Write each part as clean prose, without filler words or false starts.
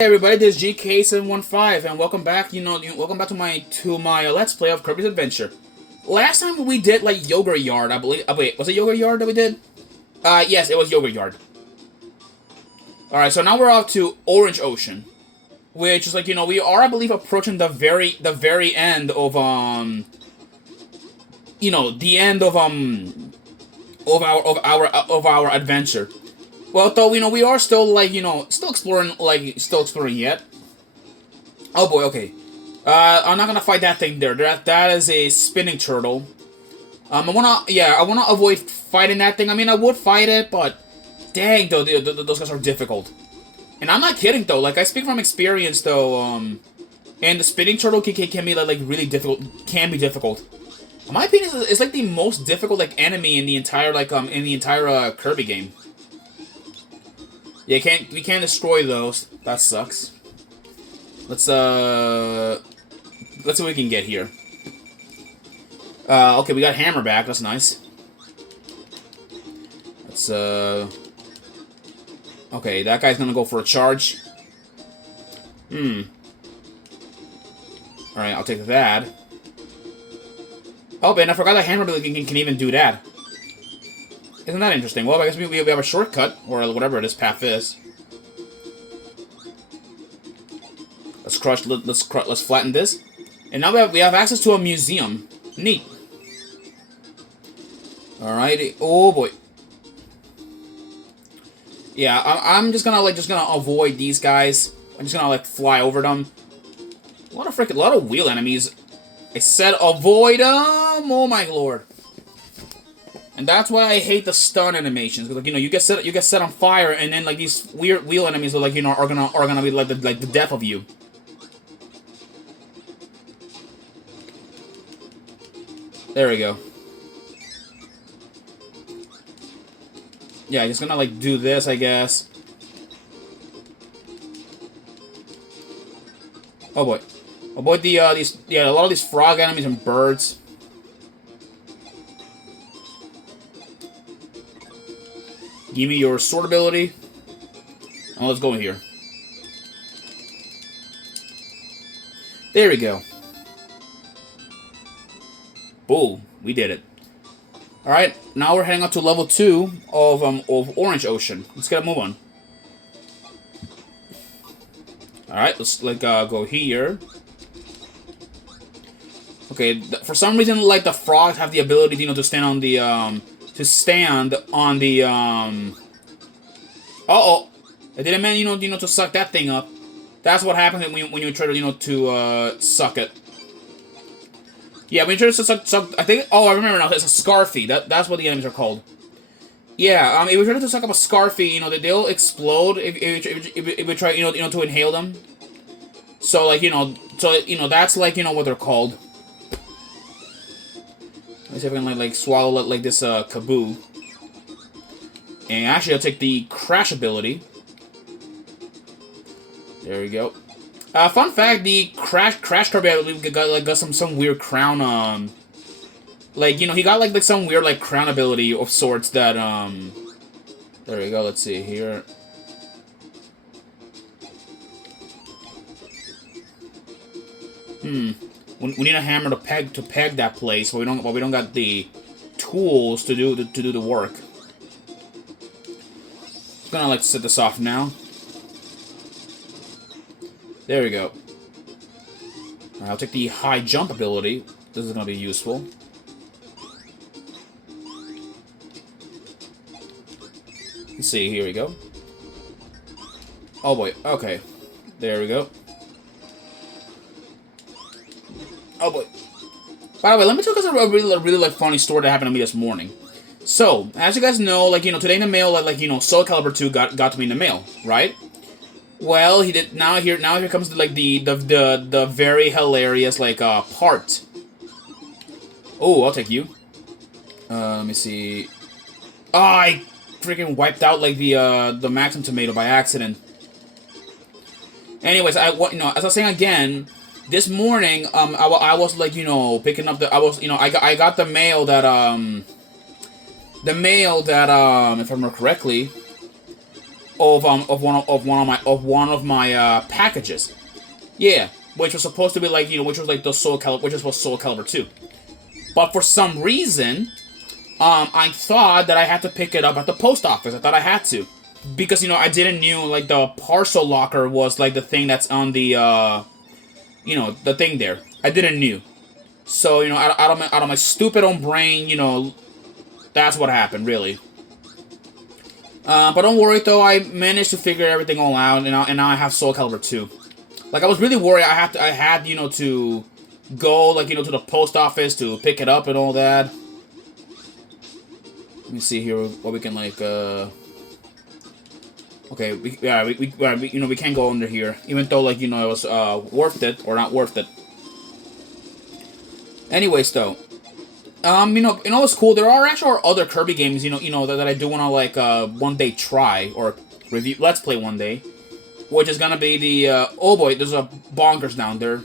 Hey everybody, this is GK715, and welcome back. Welcome back to my Let's Play of Kirby's Adventure. Last time we did like Yogurt Yard, I believe. Wait, was it Yogurt Yard that we did? Yes, it was Yogurt Yard. All right, so now we're off to Orange Ocean, which is like we are, I believe, approaching the very end of the end of our adventure. Well, though, we are still, still exploring yet. Oh boy, okay. I'm not gonna fight that thing there. That is a spinning turtle. I wanna avoid fighting that thing. I mean, I would fight it, but dang, though, those guys are difficult. And I'm not kidding, though. Like, I speak from experience, though, and the spinning turtle can be, like, really difficult, can be difficult. In my opinion, it's, like, the most difficult, like, enemy in the entire, Kirby game. Yeah, we can't destroy those. That sucks. Let's see what we can get here. Okay, we got Hammer back. That's nice. Let's okay, that guy's gonna go for a charge. Alright, I'll take that. Oh, and I forgot that Hammer ability can even do that. Isn't that interesting? Well, I guess we have a shortcut, or whatever this path is. Let's flatten this. And now we have access to a museum. Neat. Alrighty. Oh boy. Yeah, I'm just gonna avoid these guys. I'm just gonna fly over them. A lot of wheel enemies. I said avoid them. Oh my lord. And that's why I hate the stun animations. Because you get set on fire, and then these weird wheel enemies are are gonna be the death of you. There we go. Yeah, just gonna do this, I guess. Oh boy, avoid a lot of these frog enemies and birds. Give me your sword ability. And let's go in here. There we go. Boom. We did it. Alright, now we're heading up to level 2 of Orange Ocean. Let's get a move on. Alright, let's go here. Okay, for some reason the frogs have the ability to stand on the uh-oh. I didn't mean, to suck that thing up. That's what happens when you try to, to suck it. Yeah, when you try to suck, I think, oh, I remember now, it's a Scarfy. That's what the enemies are called. Yeah, if we try to suck up a Scarfy, they'll explode if we try, to inhale them. So, that's, what they're called. Let's see if I can, swallow, this, Kaboo. And actually, I'll take the Crash ability. There we go. Fun fact, the Crash Kirby, I believe, got some weird crown, he got, some weird, crown ability of sorts that, there we go, let's see here. We need a hammer to peg that place, but we don't got the tools to do the work. I'm gonna set this off now. There we go. I'll take the high jump ability. This is gonna be useful. Let's see, here we go. Oh boy, okay. There we go. Oh boy. By the way, let me tell you guys a really funny story that happened to me this morning. So, as you guys know, today in the mail, Soul Calibur 2 got to me in the mail, right? Well, he did. Now here comes the very hilarious part. Oh, I'll take you. Let me see. Oh, I freaking wiped out the Maxim Tomato by accident. Anyways, as I was saying again, this morning I was picking up I got the mail that if I remember correctly, one of my packages. Yeah, which was supposed to be like, you know, which was like the Soul Calibur, which was Soul Calibur 2. But for some reason, I thought that I had to pick it up at the post office. I thought I had to. Because, you know, I didn't knew, like, the parcel locker was, like, the thing that's on the, you know, the thing there. I didn't knew. So, you know, out of my stupid own brain, you know, that's what happened, really. But don't worry, though, I managed to figure everything all out, and now I have Soul Calibur 2. Like, I was really worried I had, you know, to go, like, you know, to the post office to pick it up and all that. Let me see here what we can, like, okay, you know, we can't go under here, even though, like, you know, it was, worth it, or not worth it. Anyways, though, you know, it's cool. There are actually other Kirby games, you know, that I do want to, like, one day try, or review, let's play one day, which is gonna be the, oh boy, there's a bonkers down there.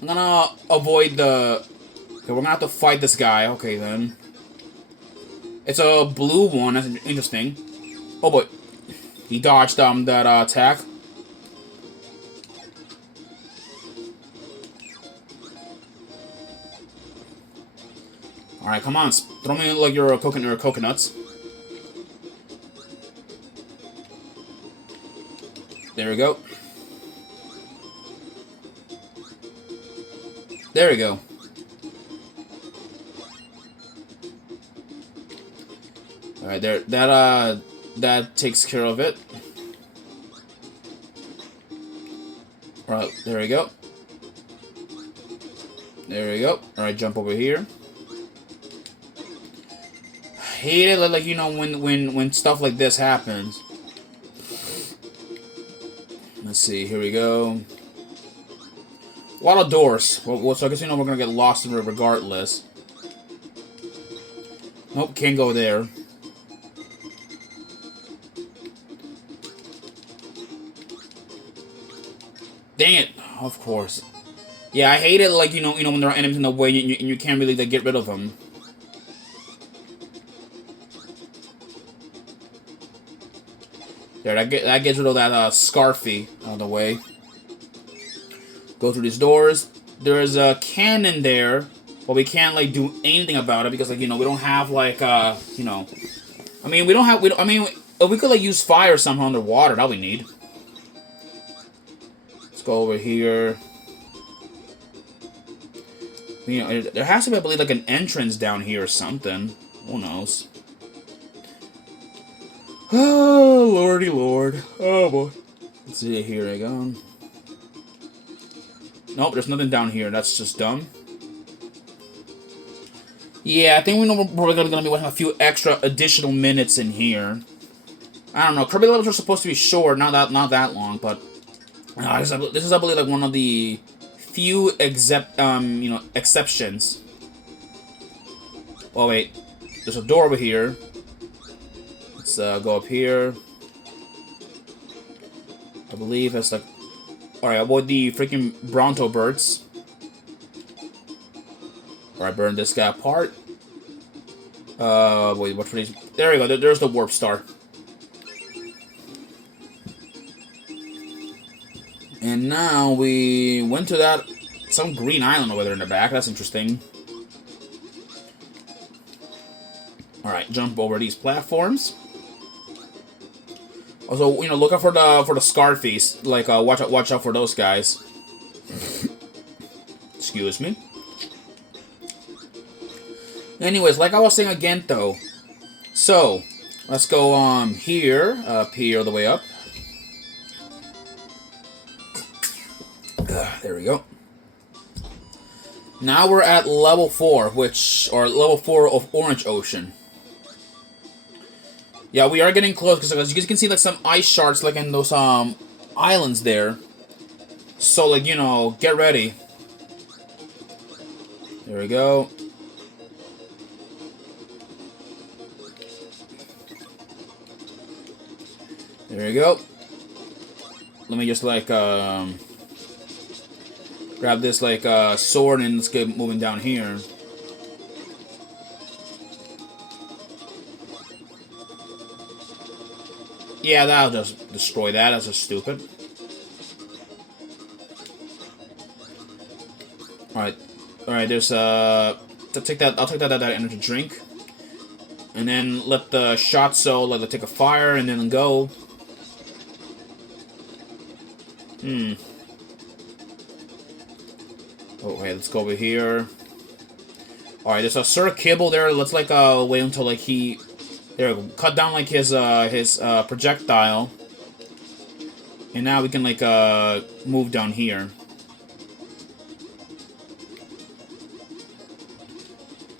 I'm gonna avoid the, okay, we're gonna have to fight this guy, okay, then. It's a blue one, that's interesting. Oh boy. He dodged that attack. Alright, come on. Throw me like you're a coconuts. There we go. There we go. Alright, there. That takes care of it. Alright, there we go. There we go. Alright, jump over here. I hate it, like, you know, when stuff like this happens. Let's see, here we go. A lot of doors. Well, so I guess, you know, we're gonna get lost in it regardless. Nope, can't go there. Dang it! Of course. Yeah, I hate it, like, you know, when there are enemies in the way and you can't really, like, get rid of them. There, that gets rid of that, Scarfy out of the way. Go through these doors. There's a cannon there, but we can't, like, do anything about it because, like, you know, we don't have, like, you know... I mean, I mean, if we could, like, use fire somehow underwater, that we need. Let's go over here. You know, there has to be, I believe, like, an entrance down here or something. Who knows? Oh, lordy lord. Oh, boy. Let's see, here I go. Nope, there's nothing down here. That's just dumb. Yeah, I think we're probably going to be watching a few extra additional minutes in here. I don't know. Kirby levels are supposed to be short, not that long, but this is, I believe, like one of the few you know, exceptions. Oh wait, there's a door over here. Let's go up here. I believe it's like, all right, avoid the freaking Bronto birds. All right, burn this guy apart. Wait, what's these? There we go. There's the warp star. And now we went to that some green island over there in the back. That's interesting. All right, jump over these platforms. Also, you know, look out for the Scarfies. Like, watch out for those guys. Excuse me. Anyways, like I was saying again, though. So, let's go here, up here, all the way up. There we go. Now we're at level 4, or level 4 of Orange Ocean. Yeah, we are getting close, because as you can see, like, some ice shards, like, in those, islands there. So, like, you know, get ready. There we go. There we go. Let me just, like, grab this, like, sword and let's get moving down here. Yeah, that'll just destroy that. That's just stupid. Alright. Alright, there's I'll take that energy drink. And then let the shot so like take a fire and then go. Okay, let's go over here. Alright, there's a Sir Kibble there. Let's like wait until like he there we go. Cut down like his projectile. And now we can like move down here.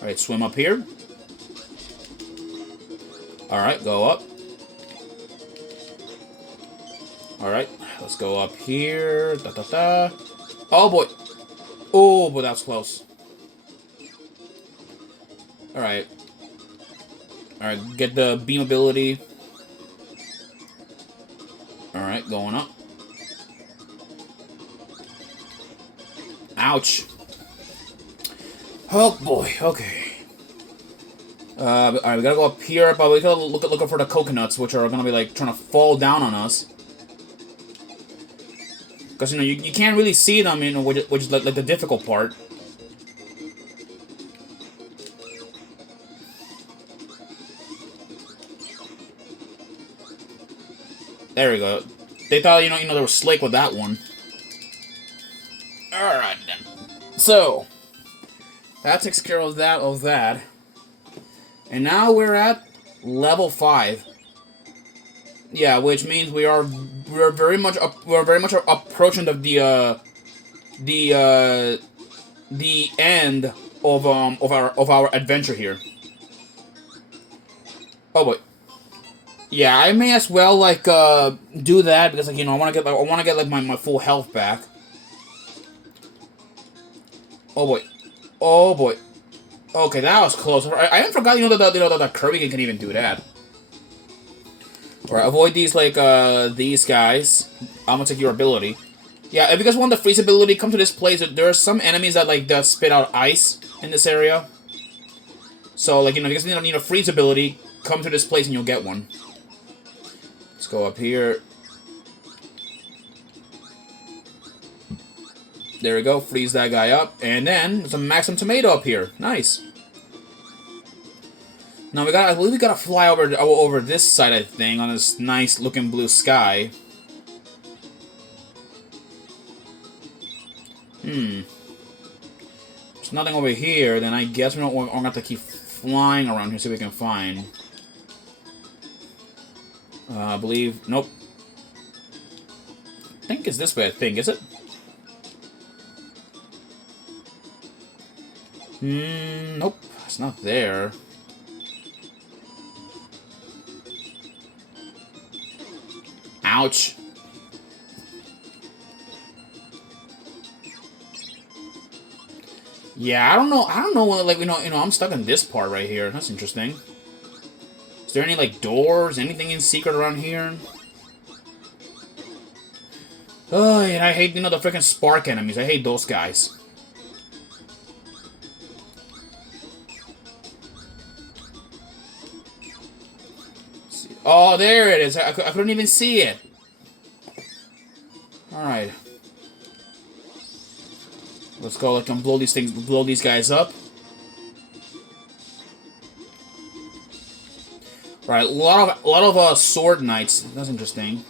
Alright, swim up here. Alright, go up. Alright, let's go up here. Da, da, da. Oh boy. Oh, but that's close. Alright. Alright, get the beam ability. Alright, going up. Ouch. Oh boy, okay. Alright, we gotta go up here, but we gotta look for the coconuts, which are gonna be like trying to fall down on us. Because, you know, you can't really see them, you know, which is like the difficult part. There we go. They thought, you know, they were slick with that one. Alright then. So, that takes care of that. And now we're at level 5. Yeah, which means we're very much approaching the end of our adventure here. Oh boy. Yeah, I may as well like do that because, like, you know, I want to get like my full health back. Oh boy. Oh boy. Okay, that was close. I even forgot, you know, that Kirby can even do that. Alright, avoid these, like, these guys. I'm gonna take your ability. Yeah, if you guys want the freeze ability, come to this place. There are some enemies that, like, that spit out ice in this area. So, like, you know, if you guys need a freeze ability, come to this place and you'll get one. Let's go up here. There we go, freeze that guy up. And then, there's a Maxim Tomato up here. Nice. Now, I believe we gotta fly over this side, I think, on this nice looking blue sky. There's nothing over here, then I guess we're gonna have to keep flying around here, see what we can find. I believe, nope. I think it's this way, is it? Nope, it's not there. Ouch. Yeah, I don't know, like, you know, I'm stuck in this part right here. That's interesting. Is there any, like, doors, anything in secret around here? Oh, and I hate, you know, the freaking spark enemies. I hate those guys. Oh, there it is. I couldn't even see it. Alright. Let's go, like, and blow these guys up. Right, a lot of sword knights. That's interesting.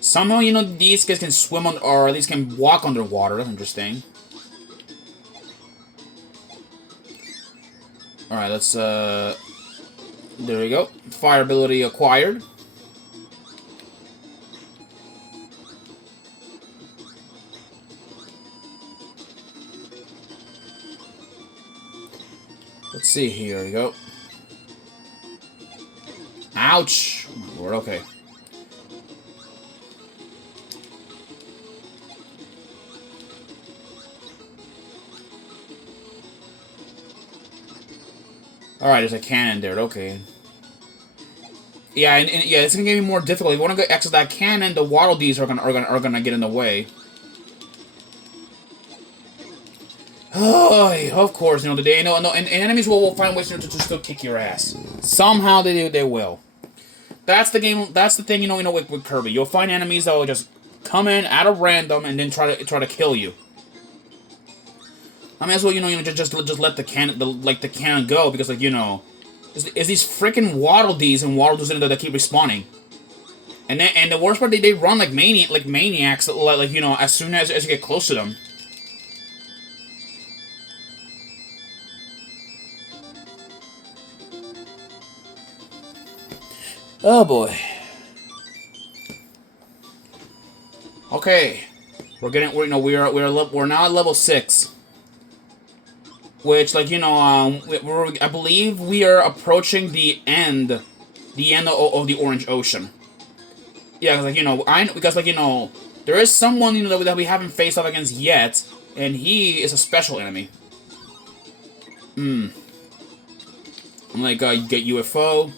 Somehow, you know, these guys can swim on, or at least can walk underwater. That's interesting. Alright, let's, there we go. Fire ability acquired. Let's see, here we go. Ouch! Oh my lord, okay. Alright, there's a cannon there, okay. Yeah, and yeah, it's gonna get me more difficult. If you wanna go access that cannon, the Waddle Dees are gonna get in the way. Oh, of course, you know, they know, no, and enemies will find ways to still kick your ass. Somehow they will. That's the game. That's the thing, you know, with Kirby. You'll find enemies that will just come in at a random and then try to kill you. I mean, as well, you know, just let the cannon go because, like, you know, it's these freaking Waddle Dees and Waddle Dees that keep respawning. And the worst part, they run like maniacs, like you know, as soon as you get close to them. Oh boy. Okay, we're now at level 6, which, like, you know, I believe we are approaching the end of the Orange Ocean. Yeah, like, you know, because, like, you know, there is someone, you know, that we haven't faced off against yet, and he is a special enemy. Like, you get UFO.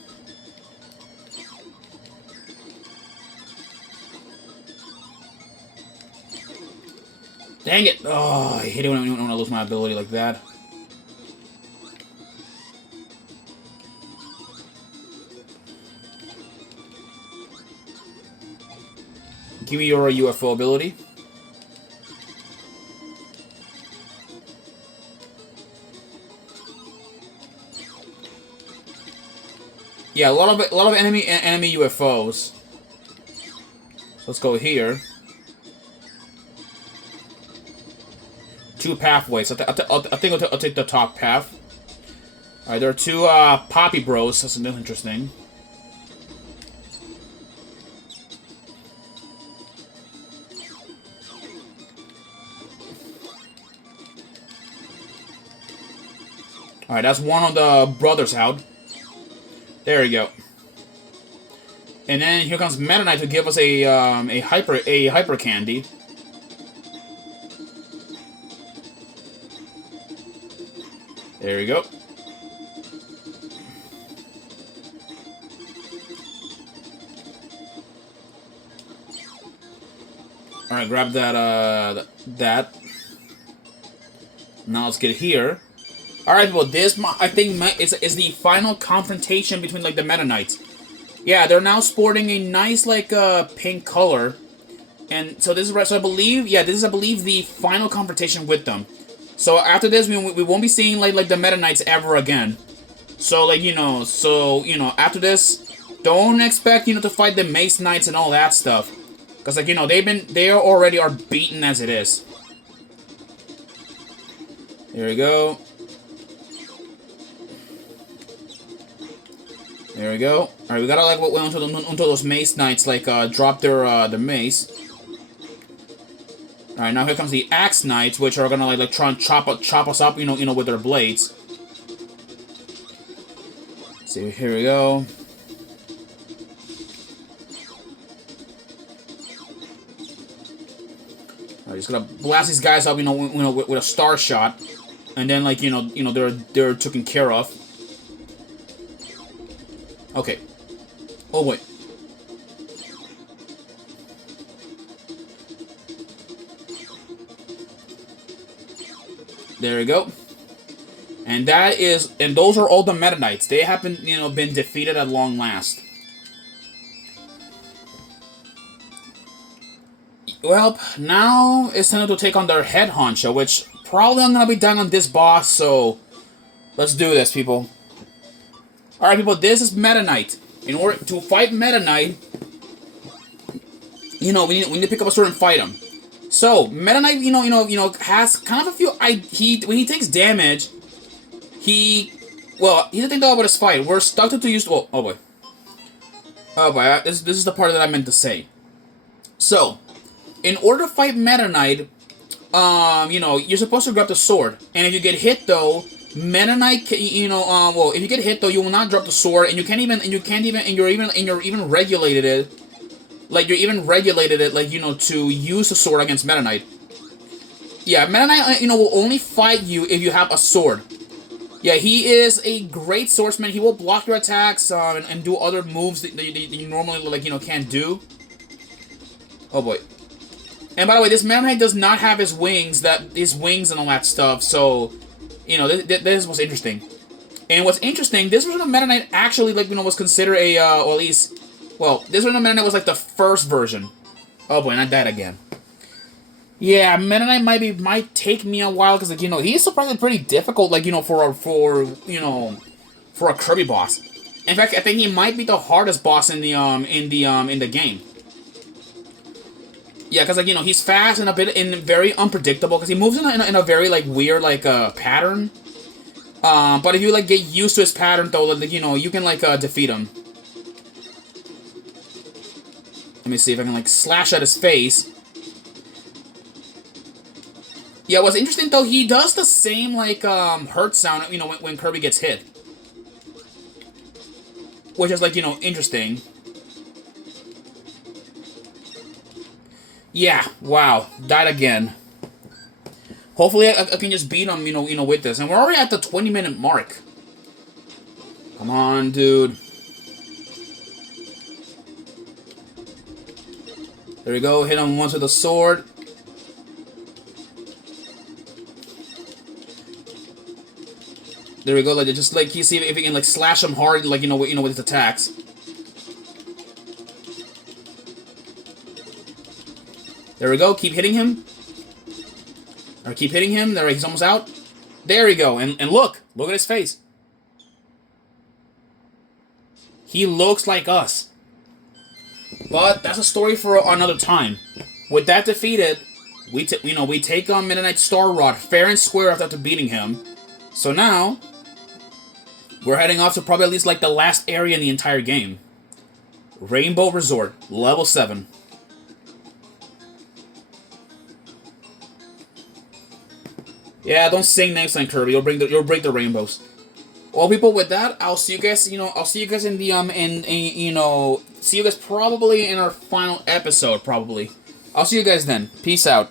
Dang it! Oh, I hate it when I lose my ability like that. Give me your UFO ability. Yeah, a lot of enemy UFOs. Let's go here. 2 pathways. I think I'll take the top path. Alright, there are 2 Poppy Bros. That's interesting. Alright, that's one of the brothers out. There we go. And then here comes Meta Knight to give us a hyper candy. There we go. Alright, grab that, that. Now let's get here. Alright, well, this, I think, is the final confrontation between, like, the Meta Knights. Yeah, they're now sporting a nice, like, pink color. And so this is right, so I believe, yeah, this is, I believe, the final confrontation with them. So after this, we won't be seeing, like the Meta Knights ever again. So, like, you know, after this, don't expect, you know, to fight the Mace Knights and all that stuff. Because, like, you know, they already are beaten as it is. There we go. There we go. Alright, we gotta, like, wait until those Mace Knights, like, drop their mace. Alright, now here comes the Axe Knights, which are gonna, like try and chop us up, you know, with their blades. So, here we go. Alright, just gonna blast these guys up, you know, with a star shot. And then, like, you know, they're taken care of. Okay. Oh, wait. There we go. And those are all the Meta Knights. They have been, you know, been defeated at long last. Well, now it's time to take on their head honcho, which probably I'm gonna be done on this boss, so let's do this, people. Alright, people, this is Meta Knight. In order to fight Meta Knight, you know, we need to pick up a sword and fight him. So, Meta Knight, you know, has kind of a few. When he takes damage, here's the thing though about his fight. We're stuck to use. Oh boy. Oh boy. This is the part that I meant to say. So, in order to fight Meta Knight, you know, you're supposed to grab the sword, and if you get hit though, Meta Knight, you know, if you get hit though, you will not drop the sword, and you're even regulated it. Like, you're even regulated it, like, you know, to use the sword against Meta Knight. Yeah, Meta Knight, you know, will only fight you if you have a sword. Yeah, he is a great swordsman. He will block your attacks, and do other moves that you normally, like, you know, can't do. Oh, boy. And by the way, this Meta Knight does not have his wings, and all that stuff. So, you know, this was interesting. And what's interesting, this version of Meta Knight actually, like, you know, was considered a, or at least, well, this version of Meta Knight was like the first version. Oh boy, not that again. Yeah, Meta Knight might take me a while because, like, you know, he's surprisingly pretty difficult, like, you know, for a Kirby boss. In fact, I think he might be the hardest boss in the game. Yeah, because, like, you know, he's fast and very unpredictable because he moves in a very, like, weird, like, pattern. But if you, like, get used to his pattern, though, like, you know, you can, like, defeat him. Let me see if I can, like, slash at his face. Yeah, what's interesting, though, he does the same, like, hurt sound, you know, when Kirby gets hit. Which is, like, you know, interesting. Yeah, wow, died again. Hopefully I can just beat him, you know, with this. And we're already at the 20-minute mark. Come on, dude. There we go, hit him once with a sword. There we go, like, just, like, you see if you can, like, slash him hard, like, you know, with his attacks. There we go, keep hitting him. Or keep hitting him, there, he's almost out. There we go, and look at his face. He looks like us. But that's a story for another time. With that defeated, we take on Meta Knight Star Rod fair and square after beating him. So now, we're heading off to probably at least, like, the last area in the entire game. Rainbow Resort, level 7. Yeah, don't sing next time, Kirby. You'll break the rainbows. Well, people, with that, I'll see you guys. I'll see you guys in the see you guys probably in our final episode. Probably. I'll see you guys then. Peace out.